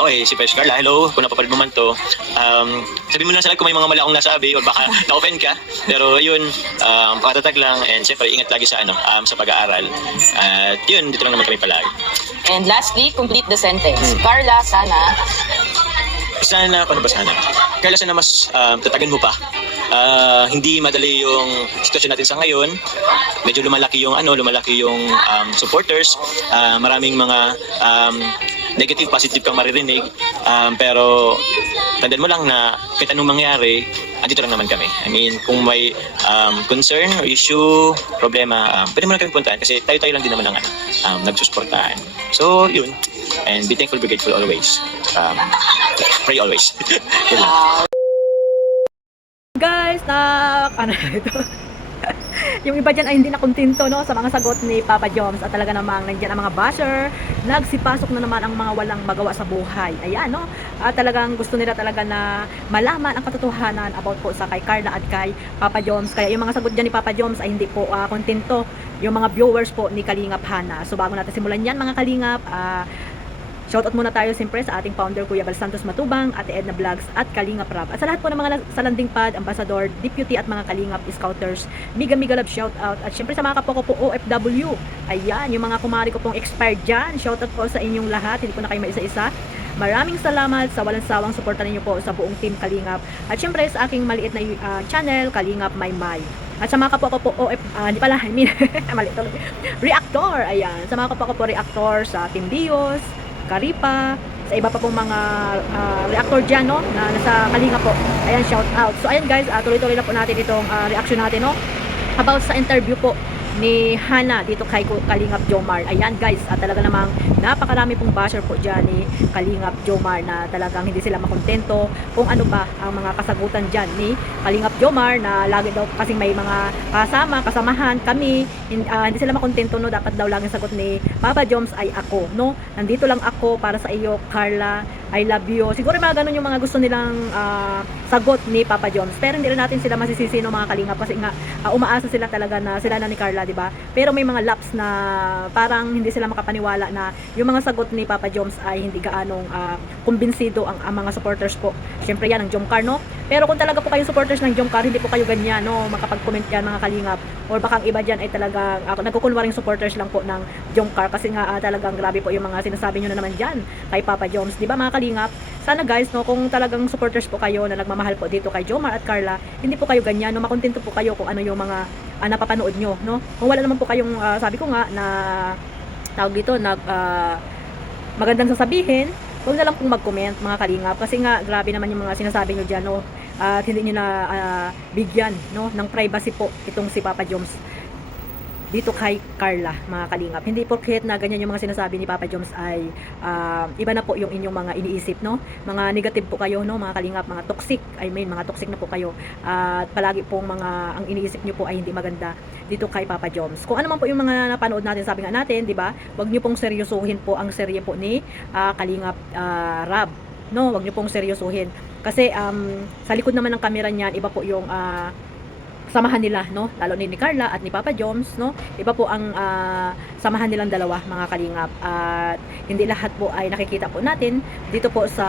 Okay, si Fresh Carla, hello. Kung napapanood mo man to, sabi mo na sa lahat kung may mga mali akong nasabi o baka na-offend ka. Pero yun, pakatatag lang and siyempre ingat lagi sa sa pag-aaral. At yun, dito lang naman kami palagi. And lastly, complete the sentence. Carla, sana. Paano ba sana? Carla, sana mas tatagan mo pa. Hindi madali yung sitwasyon natin sa ngayon. Medyo lumalaki yung supporters. Maraming mga negative, positive kang maririnig. Pero tandaan mo lang na kahit anong mangyari, andito lang naman kami. I mean, kung may concern or issue, problema, pwede mo lang kami puntahan kasi tayo-tayo lang din naman ang nagsusuportahan. So, yun. And be thankful, be grateful always. Pray always. Yun lang. Guys, ano ito? Yung iba dyan ay hindi na kontento, no, sa mga sagot ni Papa Joms at talaga namang nandiyan ang mga basher, nagsipasok na naman ang mga walang magawa sa buhay. Ayan, no, at talagang gusto nila talaga na malaman ang katotohanan about po sa kay Carla at kay Papa Joms. Kaya yung mga sagot dyan ni Papa Joms ay hindi po kontento yung mga viewers po ni Kalingap Hana. So bago natin simulan yan mga Kalingap, shoutout muna tayo siyempre sa ating founder Kuya Bal Santos Matubang, Ate Edna Vlogs at Kalingap Rap. At sa lahat po ng mga sa landing pad, ambassador, deputy at mga Kalingap scouters, mega love shoutout. At siyempre sa mga kapwa ko po OFW, ayan, yung mga kumari ko pong expired dyan, shoutout po sa inyong lahat, hindi ko na kayo maisa-isa. Maraming salamat sa walang sawang suporta ninyo po sa buong team Kalingap. At siyempre sa aking maliit na channel, Kalingap Maymay. At sa mga kapwa ko po Reactor, ayan, sa mga kapwa ko po Reactor, sa Team Dios, Karipa, sa iba pa pong mga reactor dyan, no, na nasa Kalingap po. Ayan, shout out. So ayan guys, tuloy-tuloy na po natin itong reaction natin, no, about sa interview po ni Hana dito kay Kalingap Jomar. Ayan guys, talaga namang napakarami pong basher po dyan ni Kalingap Jomar na talagang hindi sila makontento kung ano ba ang mga kasagutan dyan ni Kalingap Jomar na lagi daw kasing may mga kasamahan kami, hindi sila makontento, no, dapat daw laging sagot ni Papa Joms ay ako, no, nandito lang ako para sa iyo Carla, I love you. Siguro mga ganun yung mga gusto nilang sagot ni Papa Joms. Pero hindi rin natin sila masisisi, no, mga Kalingap, kasi nga umaasa sila talaga na sila na ni Carla, di ba? Pero may mga laps na parang hindi sila makapaniwala na yung mga sagot ni Papa Joms ay hindi gaanong kumbinsido ang mga supporters po. Syempre yan ang Jomcar, no? Pero kung talaga po kayong supporters ng Jomcar, hindi po kayo ganyan, no? Makapag-comment yan mga Kalingap. Or baka ang iba dyan ay talagang nagkukunwaring supporters lang po ng Jomcar kasi nga talagang grabe po yung mga sinasabi nyo na naman dyan kay Papa Joms, di ba mga Kalingap? Sana guys, no, kung talagang supporters po kayo na nagmamahal po dito kay Jomar at Carla, hindi po kayo ganyan, no, makontento po kayo kung ano yung mga napapanood nyo, no? Kung wala naman po kayong sabi ko nga na tawag dito magandang sasabihin, huwag na lang pong mag-comment mga Kalingap kasi nga grabe naman yung mga sinasabi nyo dyan, no? At hindi nyo na bigyan, no, ng privacy po itong si Papa Joms dito kay Carla mga Kalingap. Hindi porket na ganyan yung mga sinasabi ni Papa Joms ay iba na po yung inyong mga iniisip, no? Mga negative po kayo, no, mga Kalingap, mga toxic, mga toxic na po kayo. At palagi pong ang iniisip nyo po ay hindi maganda dito kay Papa Joms. Kung ano man po yung mga napanood natin, sabi nga natin, di ba? Huwag nyo pong seryosuhin po ang serye po ni Kalingap Rab, no? Huwag nyo pong seryosuhin. Kasi sa likod naman ng kamera niyan, iba po yung samahan nila, no, lalo ni Carla at ni Papa Joms, no, iba po ang samahan nilang dalawa mga Kalingap at hindi lahat po ay nakikita po natin dito po sa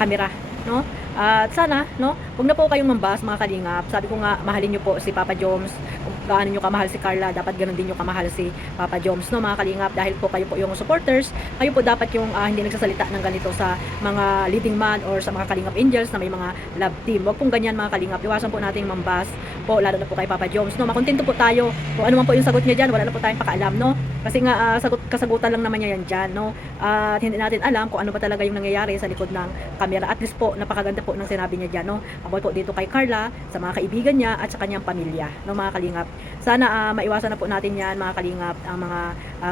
camera, no. At sana, no, huwag na po kayong mambas mga Kalingap. Sabi ko nga, mahalin nyo po si Papa Joms. Kung gaano nyo kamahal si Carla, dapat ganun din nyo kamahal si Papa Joms, no, mga Kalingap. Dahil po kayo po yung supporters, kayo po dapat yung hindi nagsasalita ng ganito sa mga leading man or sa mga Kalingap Angels na may mga love team. Huwag pong ganyan mga Kalingap. Iwasan po nating mambas po, lalo na po kay Papa Joms, no. Makontento po tayo kung ano man po yung sagot niya dyan, wala na po tayong pakaalam, no, kasi nga kasagutan lang naman niya yan dyan, no. At hindi natin alam kung ano ba talaga yung nangyayari sa likod ng camera. At least po, napakaganda po ng sinabi niya dyan, no, about po dito kay Carla, sa mga kaibigan niya at sa kanyang pamilya, no, mga Kalingap. Sana maiwasan na po natin yan mga Kalingap, ang mga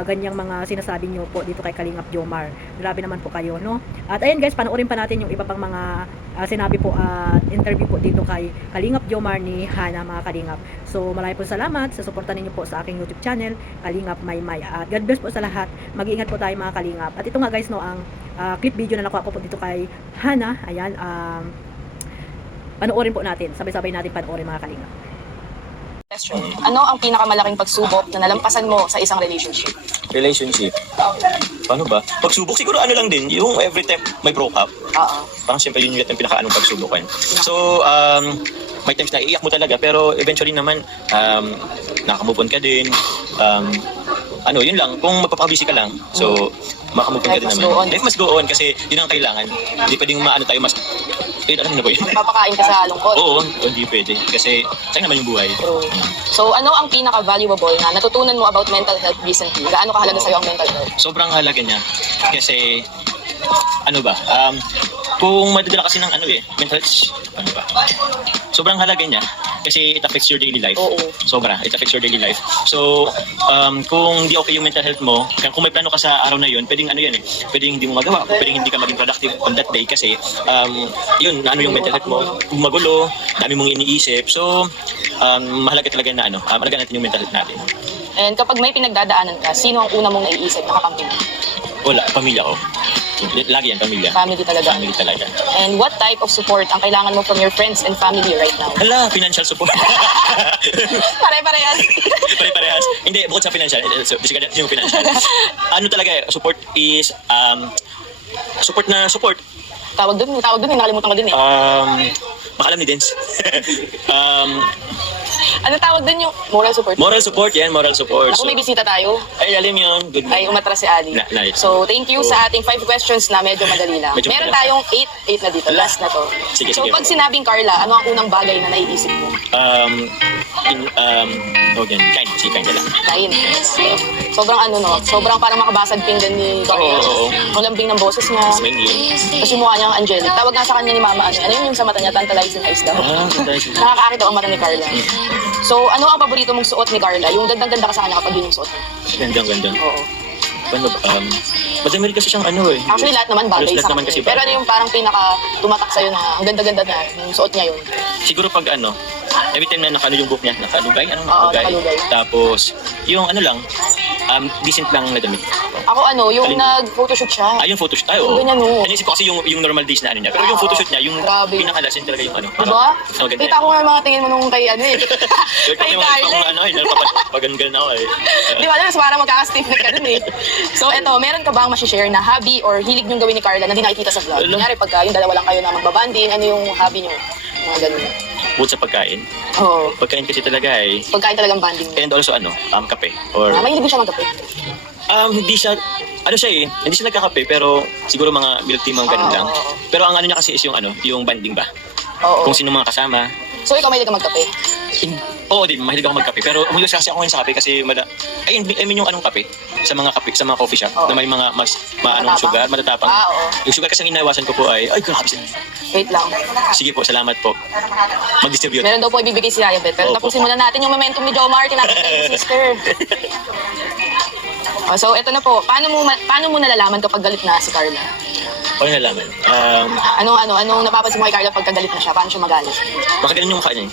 ganyang mga sinasabi niyo po dito kay Kalingap Jomar. Grabe naman po kayo, no. At ayun guys, panoorin pa natin yung iba pang mga sinabi po at interview po dito kay Kalingap Jomar ni Hana mga Kalingap. So maraming po salamat sa suporta ninyo po sa aking YouTube channel, Kalingap Maymay. At God bless po sa lahat. Mag-iingat po tayo mga Kalingap. At ito nga guys, no, ang clip video na nakuha ko po dito kay Hana. Ayan, panoorin po natin. Sabay-sabay natin panoorin mga Kalingap. Question. Ano ang pinakamalaking pagsubok na nalampasan mo sa isang relationship? Relationship. Paano ba? Pagsubok, siguro ano lang din, yung every time may broke up, Oo. parang siyempre yun yung pinakaanong pagsubukan. So, may times na iiyak mo talaga, pero eventually naman, nakamove on ka din. Yun lang, kung magpapakabisi ka lang, so, makamove on ka Life din must naman. go on. Life must go on kasi yun ang kailangan. Hindi pwedeng alam mo na ba yun? Papakain ka sa lungkot. Oo, hindi pwede. Kasi, sayang naman yung buhay. True. So, ano ang pinaka-valuable na natutunan mo about mental health recently? Gaano kahalaga sa'yo ang mental health? Sobrang halaga niya. Kasi, kung madadala kasi ng mental health, sobrang halaga niya. Kasi it affects your daily life. Oo. Sobra, it affects your daily life. So, kung hindi okay yung mental health mo, kung may plano ka sa araw na yun, pwedeng pwedeng hindi mo magawa, pwedeng hindi ka maging productive on that day kasi, yung mental health mo, magulo, dami mong iniisip. So, mahalaga talaga na mahalaga natin yung mental health natin. And kapag may pinagdadaanan ka, sino ang una mong naiisip na kakampi mo? Wala, pamilya ko. Lagi yan, pamilya. Family talaga. Family talaga. And what type of support ang kailangan mo from your friends and family right now? Hala, financial support. Pare-parehas. Pare-parehas. Hindi, bukod sa financial, basically yung financial. Support is, support na support. Tawag dun, nakalimutan ko din eh. Baka alam ni Dens. Ano tawag dun yung moral support? Moral support yan, moral support. Ako may bisita tayo. Ay, alam yun. Good. Ay, umatras si Ali. Nice. So, thank you sa ating 5 questions na medyo madali lang. Medyo Meron madali. tayong 8 na dito. Last na to. Sige, So, sige. pag sinabing Carla, ano ang unang bagay na naiisip mo? Kind. Si kind na lang. Kain. Sobrang sobrang parang makabasag pinggan ni Carla. Oo. Ang lambing ng boses niya. Smiling. Tapos yung mukha niya ang angelic. Tawag nga sa kanya ni Mama, ano yun yung sa mata niya, tantalizing eyes daw. Ganda. Nakakaakit ang mata ni Carla. So, ano ang paborito mong suot ni Carla? Yung gandang-ganda ka sa kanya kapag yun yung suot niya. Ganda. Oo. Paano ba? Madami kasi siyang Actually, lahat naman bagay Halos sa lahat naman kanya. kasi Pero ano yung parang pinaka tumatak sa'yo na ang ganda-ganda na yung suot niya yun? Siguro pag every time na yung book niya, nakalugay. Oo, nakalugay. Tapos, yung decent lang na damit. Ako yung Alin? nag-photoshoot siya. Yung photoshoot tayo. Yung ganyan, oo. Naisip ko kasi yung normal days na niya. Pero yung Oo. photoshoot niya, yung Grabe. pinakalasin talaga yung Diba? Ganda. Kita ko nga yung mga tingin mo nung kay kay Carla. Pagangal na ako eh. Di ba, mas parang magkaka-stiff neck ka dun eh. So, eto, meron ka bang masishare na hobby or hilig niyong gawin ni Carla na di nakikita sa vlog? Wala. Kunyari, pagka yung dalawa lang kayo na magbabanding, ano yung hobby niyo? Mga ganun. Bukod sa pagkain. Oo. Pagkain kasi talaga Pagkain talagang banding niyo. and also kape. Or, Mahilig din siya magkape. hindi siya, hindi siya nagkakape, pero siguro mga milk tea, mga ganun Oo, lang. oo. Pero ang niya kasi is yung banding ba? Oo. Kung sino mga kasama. So, ikaw mahilig ka magkape? Oo din, mahilig ako magkape. Pero umilos kasi ako ngayon sa kape kasi I mean yung kape, sa mga coffee shop, Oo. na may mga Matatapang? sugar, matatapang. Oo. Yung sugar kasi ang inawasan ko po ay grabe siya. Wait lang. Sige po, salamat po. Mag-distribute. Meron daw po ibibigay si Yaya Beth. Pero Opo. tapusin muna natin yung momentum ni Jomar. Tinatanggay ni sister. So, eto na po. Paano mo nalalaman kapag galit na si Carla? Ano nalaman? Anong napapansin mo kay Carla pagka galit na siya? Paano siya magalit? Baka ganun yung mukha niya.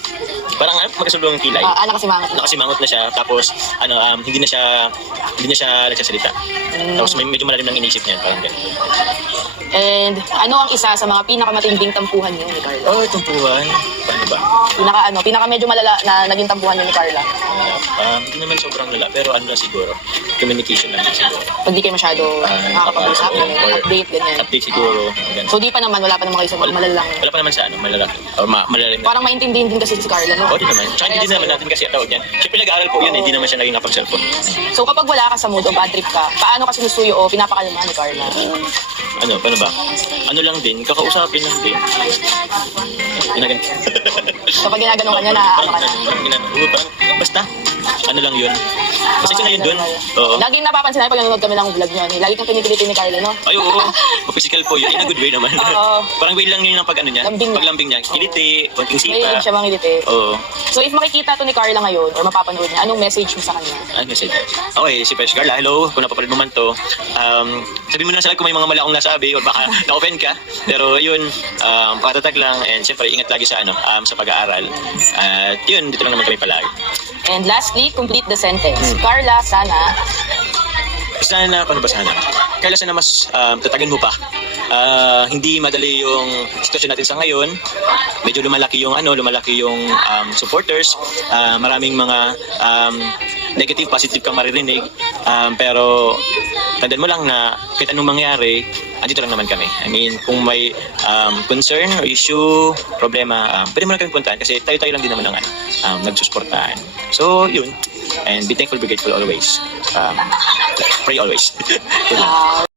Parang magkasulong yung kilay. Nakasimangot na. Nakasimangot na siya, tapos hindi na siya nagsasalita. Tapos medyo malalim ng iniisip niya, parang ganun. And ano ang isa sa mga pinakamatinding tampuhan niyo ni Carla? Tumpuhan. Paano ba? Pinaka medyo malala na naging tampuhan niyo ni Carla. Hindi naman sobrang lala, pero na siguro. Communication lang siguro. Pag di kayo masyado nakakapag-usap, update, ganyan. Update siguro. Ganun. So, wala pa naman kayo sa malalang. Wala pa naman sa malalaki. Or malalim na. Parang maintindihan din kasi si Carla, no? Oo, di naman. Tsaka hindi naman natin kasi tawag yan. Siyempre nag-aaral po yun, hindi naman siya naging kapag-cellphone. So, kapag wala ka sa mood o bad trip ka, paano ka sinusuyo o pinapakalma ni Carla? Paano ba? Ano lang din, kakausapin lang din. Ginaganti. Kapag ginaganon ka niya na Basta, ano lang yun. Basta yun na yun dun. Oo. Laging napapansin namin pag nanonood kami ng vlog niyo. Lagi kang kinikilitin ni Carla, no? Ay, oo. Physical po yun. In a good way naman. Oo. Parang way lang yun ng pag-ano niya. Lambing niya. Paglambing niya. Kiliti, konting Mahilig sipa. siya mangiliti. Oo. So, if makikita to ni Carla ngayon or mapapanood niya, anong message mo sa kanya? Ay, message. Okay, si Fresh Carla, hello. Kung napapanood mo man to, sabihin mo na sa like kung may mga mali akong nasabi or baka na-offend ka. Pero yun, pakatatag lang and siyempre ingat lagi sa sa pag-aaral. At yun, dito lang naman kami palagi. And lastly, complete the sentence. Carla, sana. Paano ba sana? Kaya sana mas tatagan mo pa. Hindi madali yung sitwasyon natin sa ngayon. Medyo lumalaki yung supporters. Maraming mga negative, positive kang maririnig. Pero tandaan mo lang na kahit anong mangyari, andito lang naman kami. I mean, kung may concern or issue, problema, pwede mo lang kami puntahan kasi tayo-tayo lang din naman ang nagsusuportahan. So, yun. And be thankful, be grateful always. Pray always. Yun lang.